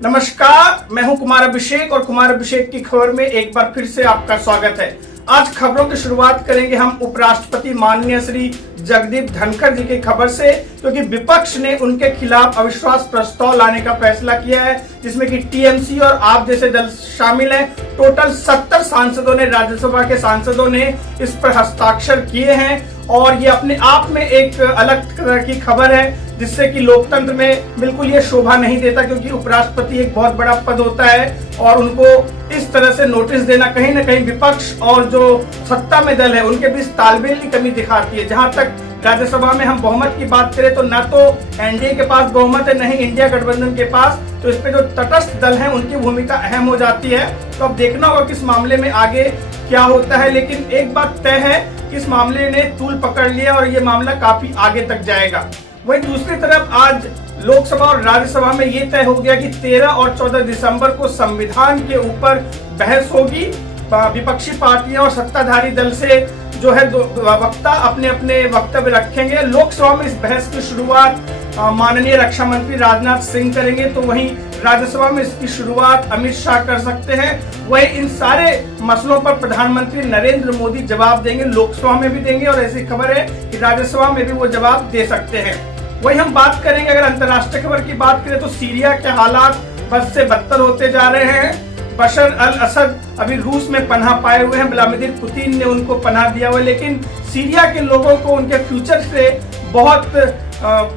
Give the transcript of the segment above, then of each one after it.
नमस्कार, मैं हूं कुमार अभिषेक और कुमार अभिषेक की खबर में एक बार फिर से आपका स्वागत है। आज खबरों की शुरुआत करेंगे हम उपराष्ट्रपति माननीय श्री जगदीप धनखड़ जी की खबर से, क्योंकि विपक्ष ने उनके खिलाफ अविश्वास प्रस्ताव लाने का फैसला किया है, जिसमें कि टीएमसी और आप जैसे दल शामिल हैं। टोटल 70 सांसदों ने, राज्यसभा के सांसदों ने इस पर हस्ताक्षर किए हैं और ये अपने आप में एक अलग तरह की खबर है, जिससे कि लोकतंत्र में बिल्कुल ये शोभा नहीं देता, क्योंकि उपराष्ट्रपति एक बहुत बड़ा पद होता है और उनको इस तरह से नोटिस देना कहीं ना कहीं विपक्ष और जो सत्ता में दल है उनके बीच तालमेल की कमी दिखाती है। जहां तक राज्यसभा में हम बहुमत की बात करें तो ना तो एनडीए के पास बहुमत है, न ही इंडिया गठबंधन के पास, तो इस पे जो तटस्थ दल है उनकी भूमिका अहम हो जाती है। तो अब देखना होगा कि इस मामले में आगे क्या होता है, लेकिन एक बात तय है कि इस मामले ने तूल पकड़ लिया और ये मामला काफी आगे तक जाएगा। वहीं दूसरी तरफ आज लोकसभा और राज्यसभा में ये तय हो गया कि 13 और 14 दिसंबर को संविधान के ऊपर बहस होगी। विपक्षी पार्टियां और सत्ताधारी दल से जो है वक्ता अपने अपने वक्तव्य रखेंगे। लोकसभा में इस बहस की शुरुआत माननीय रक्षा मंत्री राजनाथ सिंह करेंगे, तो वहीं राज्यसभा में इसकी शुरुआत अमित शाह कर सकते हैं। वहीं इन सारे मसलों पर प्रधानमंत्री नरेंद्र मोदी जवाब देंगे, लोकसभा में भी देंगे और ऐसी खबर है कि राज्यसभा में भी वो जवाब दे सकते हैं। वही हम बात करेंगे, अगर अंतर्राष्ट्रीय खबर की बात करें तो सीरिया के हालात बद से बदतर होते जा रहे हैं। बशर अल असद अभी रूस में पनाह पाए हुए हैं, व्लादिमीर पुतिन ने उनको पनाह दिया हुआ है, लेकिन सीरिया के लोगों को उनके फ्यूचर से बहुत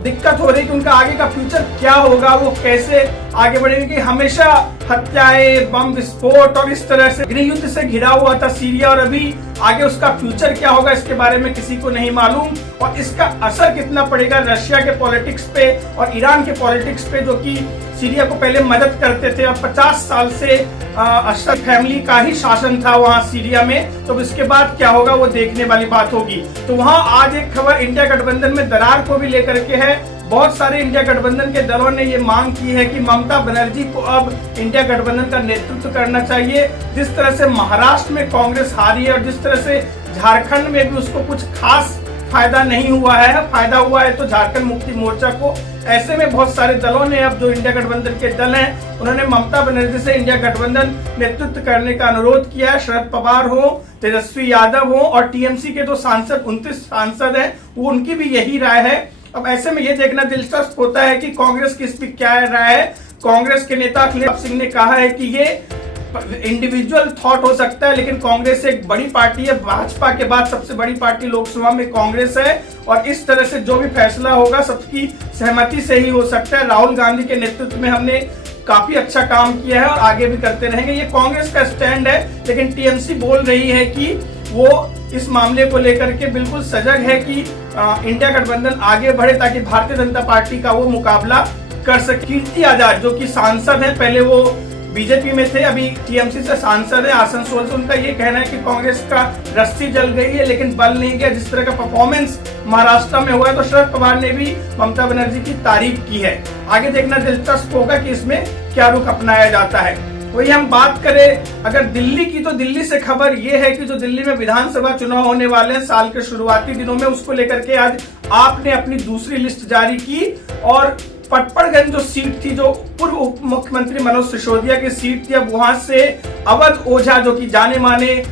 दिक्कत हो रही है कि उनका आगे का फ्यूचर क्या होगा, वो कैसे आगे बढ़ेंगे। कि हमेशा हत्याएं, बम विस्फोट और इस तरह से गृह युद्ध से घिरा हुआ था सीरिया, और अभी आगे उसका फ्यूचर क्या होगा इसके बारे में किसी को नहीं मालूम, और इसका असर कितना पड़ेगा रशिया के पॉलिटिक्स पे और ईरान के पॉलिटिक्स पे, जो कि सीरिया को पहले मदद करते थे। अब 50 साल से असद फैमिली का ही शासन था वहां सीरिया में, तो इसके बाद क्या होगा वो देखने वाली बात होगी। तो वहां आज एक खबर इंडिया गठबंधन में दरार को भी लेकर के है। बहुत सारे इंडिया गठबंधन के दलों ने ये मांग की है कि ममता बनर्जी को अब इंडिया गठबंधन का नेतृत्व करना चाहिए। जिस तरह से महाराष्ट्र में कांग्रेस हारी है और जिस तरह से झारखंड में भी उसको कुछ खास फायदा नहीं हुआ है, फायदा हुआ है तो झारखंड मुक्ति मोर्चा को। ऐसे में बहुत सारे दलों ने, अब जो इंडिया गठबंधन के दल हैं, उन्होंने ममता बनर्जी से इंडिया गठबंधन नेतृत्व करने का अनुरोध किया है। शरद पवार हो, तेजस्वी यादव हो और टीएमसी के जो सांसद 29 सांसद हैं, वो उनकी भी यही राय है। अब ऐसे में ये देखना दिलचस्प होता है कि कांग्रेस की इस पर क्या राय है। कांग्रेस के नेता अखिलेश सिंह ने कहा है कि ये इंडिविजुअल थॉट हो सकता है, लेकिन कांग्रेस एक बड़ी पार्टी है, भाजपा के बाद सबसे बड़ी पार्टी लोकसभा में कांग्रेस है, और इस तरह से जो भी फैसला होगा सबकी सहमति से ही हो सकता है। राहुल गांधी के नेतृत्व में हमने काफी अच्छा काम किया है और आगे भी करते रहेंगे, ये कांग्रेस का स्टैंड है। लेकिन टीएमसी बोल रही है कि वो इस मामले को लेकर के बिल्कुल सजग है कि इंडिया गठबंधन आगे बढ़े, ताकि भारतीय जनता पार्टी का वो मुकाबला कर सके। कीर्ति आजाद जो कि सांसद है, पहले वो बीजेपी में थे, अभी टीएमसी से सांसद है आसनसोल से, उनका ये कहना है कि कांग्रेस का रस्सी जल गई है लेकिन बल नहीं गया। जिस तरह का परफॉर्मेंस महाराष्ट्र में हुआ है, तो शरद पवार ने भी ममता बनर्जी की तारीफ की है। आगे देखना दिलचस्प होगा कि इसमें क्या रुख अपनाया जाता है। वही हम बात करें अगर दिल्ली की, तो दिल्ली से खबर ये है कि जो दिल्ली में विधानसभा चुनाव होने वाले हैं साल के शुरुआती दिनों में, उसको लेकर के आज आपने अपनी दूसरी लिस्ट जारी की, और पटपड़गंज जो सीट थी, जो पूर्व उप मुख्यमंत्री मनोज सिसोदिया की सीट थी, अब वहां से अवध ओझा जो कि जाने माने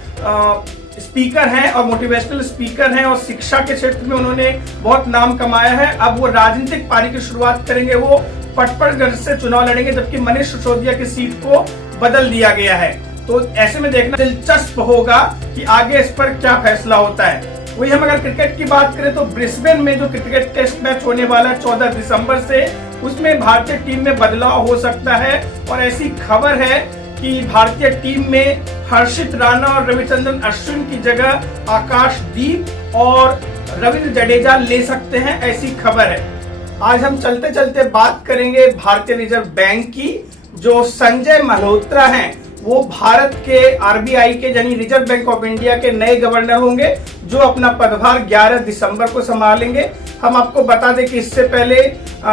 स्पीकर हैं और मोटिवेशनल स्पीकर हैं और शिक्षा के क्षेत्र में उन्होंने बहुत नाम कमाया है, अब वो राजनीतिक पारी की शुरुआत करेंगे। वो पटपड़गंज से चुनाव लड़ेंगे, जबकि मनीष सिसोदिया की सीट को बदल दिया गया है। तो ऐसे में देखना दिलचस्प होगा कि आगे इस पर क्या फैसला होता है। वही हम अगर क्रिकेट की बात करें तो ब्रिस्बेन में जो क्रिकेट टेस्ट मैच होने वाला है 14 दिसंबर से, उसमें भारतीय टीम में बदलाव हो सकता है, और ऐसी खबर है कि भारतीय टीम में हर्षित राणा और रविचंद्रन अश्विन की जगह आकाशदीप और रविंद्र जडेजा ले सकते हैं, ऐसी खबर है। आज हम चलते चलते बात करेंगे भारतीय रिजर्व बैंक की। जो संजय मल्होत्रा हैं, वो भारत के आरबीआई के यानी रिजर्व बैंक ऑफ इंडिया के नए गवर्नर होंगे, जो अपना पदभार 11 दिसंबर को संभालेंगे। हम आपको बता दें कि इससे पहले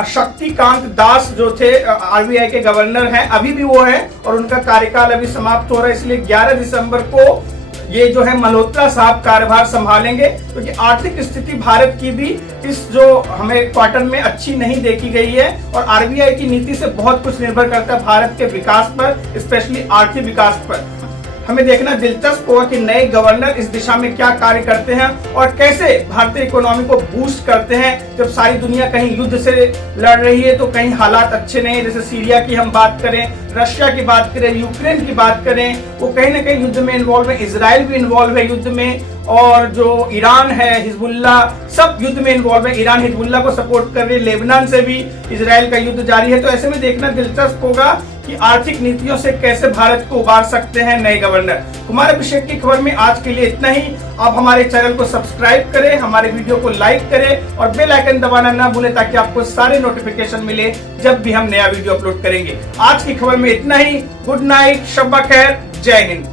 शक्तिकांत दास जो थे आरबीआई के गवर्नर हैं, अभी भी वो हैं और उनका कार्यकाल अभी समाप्त हो रहा है, इसलिए 11 दिसंबर को ये जो है मल्होत्रा साहब कार्यभार संभालेंगे, क्योंकि आर्थिक स्थिति भारत की भी इस जो हमें क्वार्टर में अच्छी नहीं देखी गई है और आरबीआई की नीति से बहुत कुछ निर्भर करता है भारत के विकास पर, स्पेशली आर्थिक विकास पर। हमें देखना दिलचस्प होगा कि नए गवर्नर इस दिशा में क्या कार्य करते हैं और कैसे भारतीय इकोनॉमी को बूस्ट करते हैं। जब सारी दुनिया कहीं युद्ध से लड़ रही है तो कहीं हालात अच्छे नहीं, जैसे सीरिया की हम बात करें, रशिया की बात करें, यूक्रेन की बात करें, वो कहीं ना कहीं युद्ध में इन्वॉल्व है, इजराइल भी इन्वॉल्व है युद्ध में, और जो ईरान है, हिजबुल्ला, सब युद्ध में इन्वॉल्व है। ईरान हिजबुल्ला को सपोर्ट कर रही है, लेबनान से भी इजराइल का युद्ध जारी है। तो ऐसे में देखना दिलचस्प होगा कि आर्थिक नीतियों से कैसे भारत को उबार सकते हैं नए गवर्नर। कुमार अभिषेक की खबर में आज के लिए इतना ही। आप हमारे चैनल को सब्सक्राइब करें, हमारे वीडियो को लाइक करें और बेल आइकन दबाना ना भूलें, ताकि आपको सारे नोटिफिकेशन मिले जब भी हम नया वीडियो अपलोड करेंगे। आज की खबर में इतना ही। गुड नाइट, शब्बा खैर, जय हिंद।